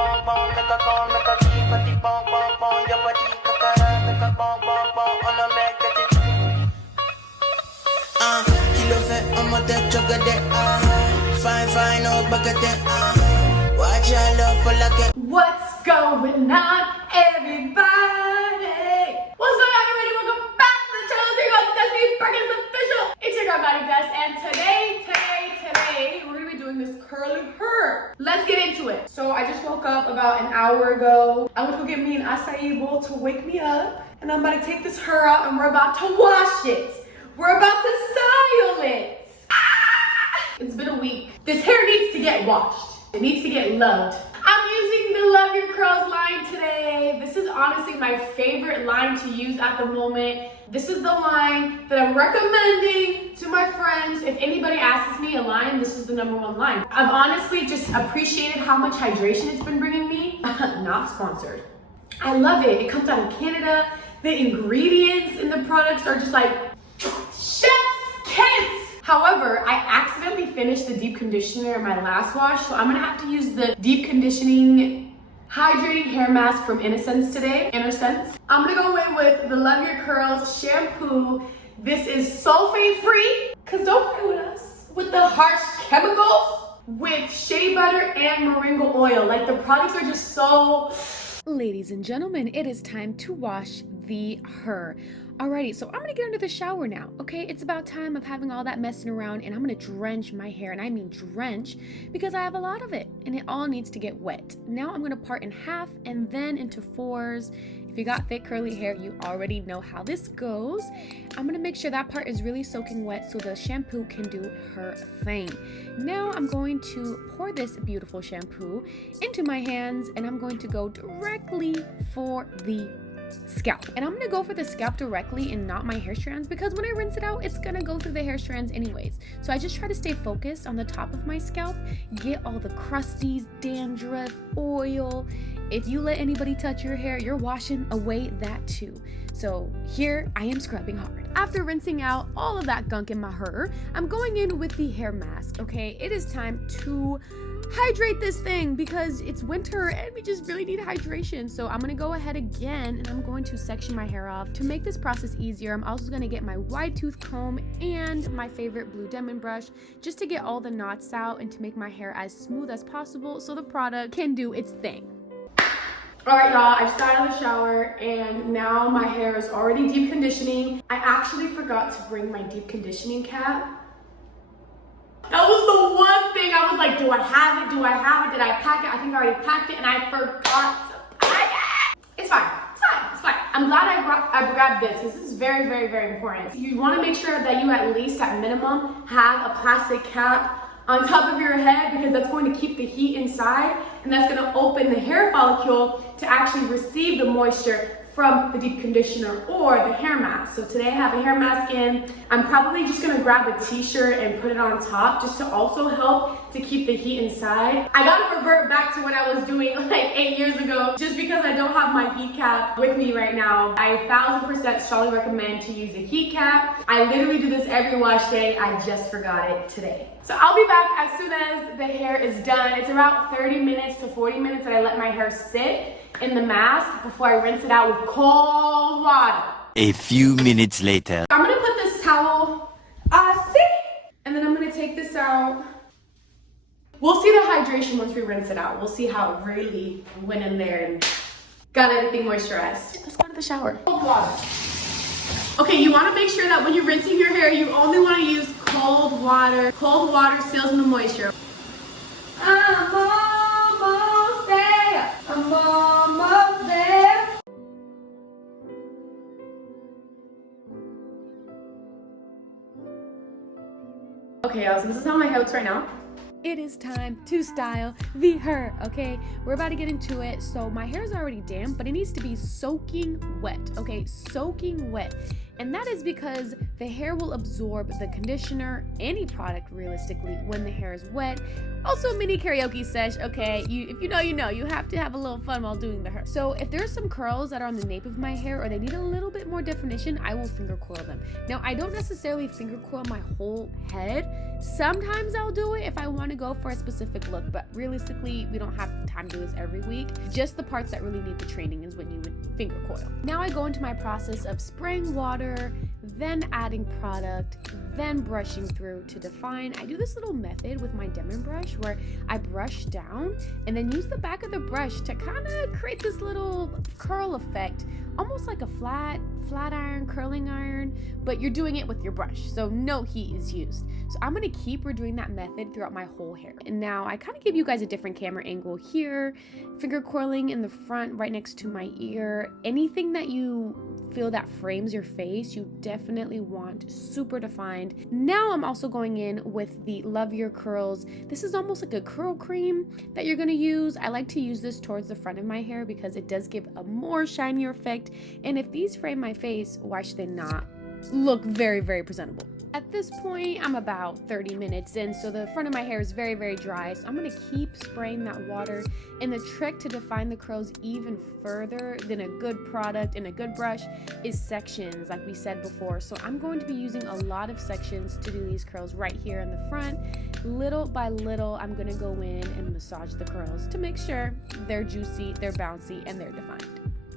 Kilo fait on m'a tête chocolat. Fine, oh baguette. Watch your love for like it. What's going on, everybody? What's going on, everybody? Welcome back to the channel. Here you go, Destini Perkins official. It's your girl, Goddess Gyals, and today, we're gonna be doing this curly hair. Let's get into it. So I just woke up about an hour ago. I went to go get me an acai bowl to wake me up, and I'm about to take this hair out, and we're about to wash it. We're about to style it. It's been a week. This hair needs to get washed. It needs to get loved. I'm using the Love Your Curls line today. This is honestly my favorite line to use at the moment. This is the line that I'm recommending to my friends. If anybody asks me a line, this is the #1 line. I've honestly just appreciated how much hydration it's been bringing me. Not sponsored. I love it. It comes out of Canada. The ingredients in the products are just like chef's kiss. However, I accidentally finished the deep conditioner in my last wash, so I'm gonna have to use the deep conditioning hydrating hair mask from Innocence today. I'm gonna go in with the Love Your Curls shampoo. This is sulfate free, cause don't play with us with the harsh chemicals, with shea butter and moringa oil. Like, the products are just so... Ladies and gentlemen, it is time to wash the hair. Alrighty, so I'm gonna get into the shower now, okay? It's about time of having all that messing around, and I'm gonna drench my hair, and I mean drench, because I have a lot of it, and it all needs to get wet. Now I'm gonna part in half and then into 4s. If you got thick curly hair, you already know how this goes. I'm gonna make sure that part is really soaking wet so the shampoo can do her thing. Now I'm going to pour this beautiful shampoo into my hands, and I'm going to go directly for the scalp. And I'm gonna go for the scalp directly and not my hair strands, because when I rinse it out, it's gonna go through the hair strands anyways. So I just try to stay focused on the top of my scalp, get all the crusties, dandruff, oil. If you let anybody touch your hair, you're washing away that too. So here I am scrubbing hard. After rinsing out all of that gunk in my hair, I'm going in with the hair mask, okay? It is time to hydrate this thing because it's winter and we just really need hydration. So I'm gonna go ahead again and I'm going to section my hair off. To make this process easier, I'm also gonna get my wide tooth comb and my favorite blue diamond brush just to get all the knots out and to make my hair as smooth as possible so the product can do its thing. All right, y'all, I just got out of the shower and now my hair is already deep conditioning. I actually forgot to bring my deep conditioning cap. That was the one thing I was like, do I have it? Do I have it? Did I pack it? I think I already packed it and I forgot to pack it. It's fine. I'm glad I grabbed this. This is very, very, very important. You want to make sure that you at least at minimum have a plastic cap on top of your head, because that's going to keep the heat inside and that's going to open the hair follicle to actually receive the moisture from the deep conditioner or the hair mask. So today I have a hair mask in. I'm probably just gonna grab a t-shirt and put it on top just to also help to keep the heat inside. I gotta revert back to what I was doing like 8 years ago, just because I don't have my heat cap with me right now. I 1000% strongly recommend to use a heat cap. I literally do this every wash day. I just forgot it today. So I'll be back as soon as the hair is done. It's about 30 minutes to 40 minutes that I let my hair sit in the mask before I rinse it out with cold water. A few minutes later. I'm gonna put this towel, and then I'm gonna take this out. We'll see the hydration once we rinse it out. We'll see how it really went in there and got everything moisturized. Let's go to the shower. Cold water. Okay, you wanna make sure that when you're rinsing your hair, you only wanna use cold water. Cold water seals in the moisture. I'm almost there. I'm almost there. Okay, y'all, so this is how my hair looks right now. It is time to style the hair, okay? We're about to get into it. So my hair is already damp, but it needs to be soaking wet, okay? Soaking wet. And that is because the hair will absorb the conditioner, any product realistically, when the hair is wet. Also a mini karaoke sesh, okay? If you know, you know. You have to have a little fun while doing the hair. So if there's some curls that are on the nape of my hair or they need a little bit more definition, I will finger coil them. Now, I don't necessarily finger coil my whole head. Sometimes I'll do it if I want to go for a specific look, but realistically, we don't have time to do this every week. Just the parts that really need the training is when you would finger coil. Now I go into my process of spraying water, then adding product, then brushing through to define. I do this little method with my Demon brush where I brush down and then use the back of the brush to kind of create this little curl effect, almost like a flat iron, curling iron, but you're doing it with your brush, so no heat is used. So I'm gonna keep redoing that method throughout my whole hair. And now I kind of give you guys a different camera angle here, finger coiling in the front right next to my ear. Anything that you feel that frames your face, you definitely want super defined. Now I'm also going in with the Love Your Curls. This is almost like a curl cream that you're gonna use. I like to use this towards the front of my hair because it does give a more shinier effect. And if these frame my face, why should they not look very, very presentable? At this point, I'm about 30 minutes in, so the front of my hair is very, very dry. So I'm gonna keep spraying that water. And the trick to define the curls even further than a good product and a good brush is sections, like we said before. So I'm going to be using a lot of sections to do these curls right here in the front. Little by little, I'm gonna go in and massage the curls to make sure they're juicy, they're bouncy, and they're defined.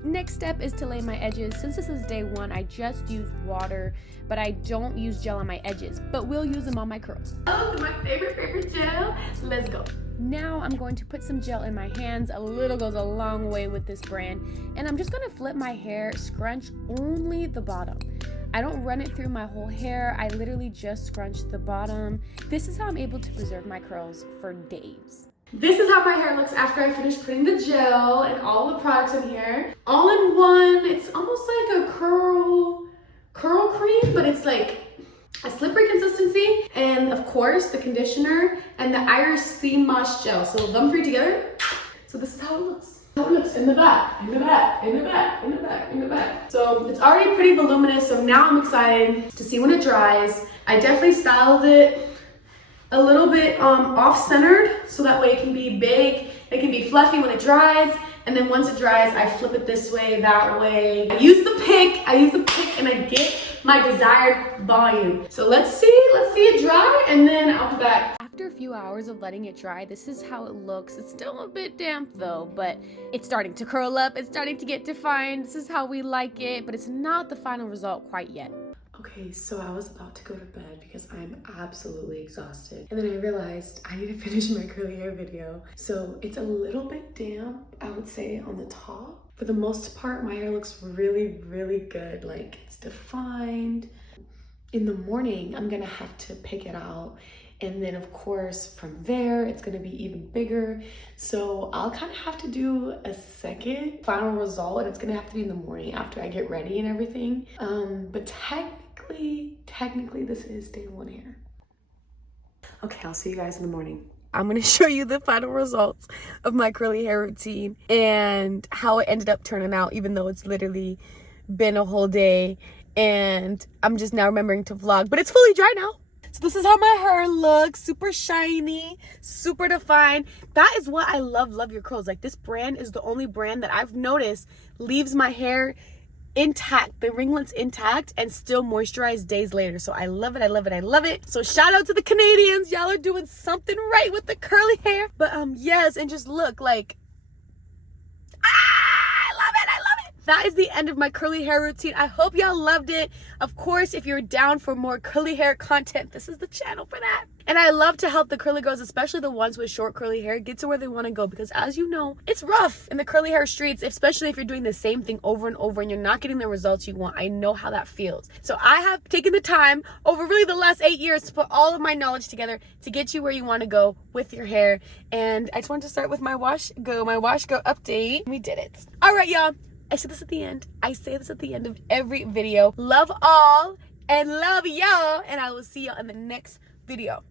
Next step is to lay my edges. Since this is day one, I just use water, but I don't use gel on my edges, but will use them on my curls. Oh, my favorite gel. Let's go. Now I'm going to put some gel in my hands. A little goes a long way with this brand. And I'm just gonna flip my hair, scrunch only the bottom. I don't run it through my whole hair. I literally just scrunch the bottom. This is how I'm able to preserve my curls for days. This is how my hair looks after I finish putting the gel and all the products in here. All in one. It's almost like a curl cream, but it's like a slippery consistency. And of course, the conditioner and the Irish Sea Moss gel. So them three together. So this is how it looks. How it looks in the back, in the back, in the back, in the back, in the back. So it's already pretty voluminous. So now I'm excited to see when it dries. I definitely styled it a little bit off-centered, so that way it can be big, it can be fluffy when it dries, and then once it dries, I flip it this way, that way. I use the pick, and I get my desired volume. So let's see it dry, and then I'll be back. After a few hours of letting it dry, this is how it looks. It's still a bit damp though, but it's starting to curl up, it's starting to get defined. This is how we like it, but it's not the final result quite yet. Okay, so I was about to go to bed because I'm absolutely exhausted. And then I realized I need to finish my curly hair video. So it's a little bit damp, I would say, on the top. For the most part, my hair looks really, really good. Like, it's defined. In the morning, I'm gonna have to pick it out. And then of course, from there, it's gonna be even bigger. So I'll kind of have to do a second final result, and it's gonna have to be in the morning after I get ready and everything. But technically this is day one hair. Okay, I'll see you guys in the morning. I'm gonna show you the final results of my curly hair routine and how it ended up turning out, even though it's literally been a whole day and I'm just now remembering to vlog, but it's fully dry now. So this is how my hair looks, super shiny, super defined. That is what I love your curls. Like, this brand is the only brand that I've noticed leaves my hair intact, the ringlets intact, and still moisturized days later. So I love it, I love it, I love it. So shout out to the Canadians. Y'all are doing something right with the curly hair. But yes, and just look like, that is the end of my curly hair routine. I hope y'all loved it. Of course, if you're down for more curly hair content, this is the channel for that. And I love to help the curly girls, especially the ones with short curly hair, get to where they want to go. Because as you know, it's rough in the curly hair streets, especially if you're doing the same thing over and over and you're not getting the results you want. I know how that feels. So I have taken the time over really the last 8 years to put all of my knowledge together to get you where you want to go with your hair. And I just wanted to start with my wash go update. We did it. All right, y'all. I say this at the end. I say this at the end of every video. Love all and love y'all. And I will see y'all in the next video.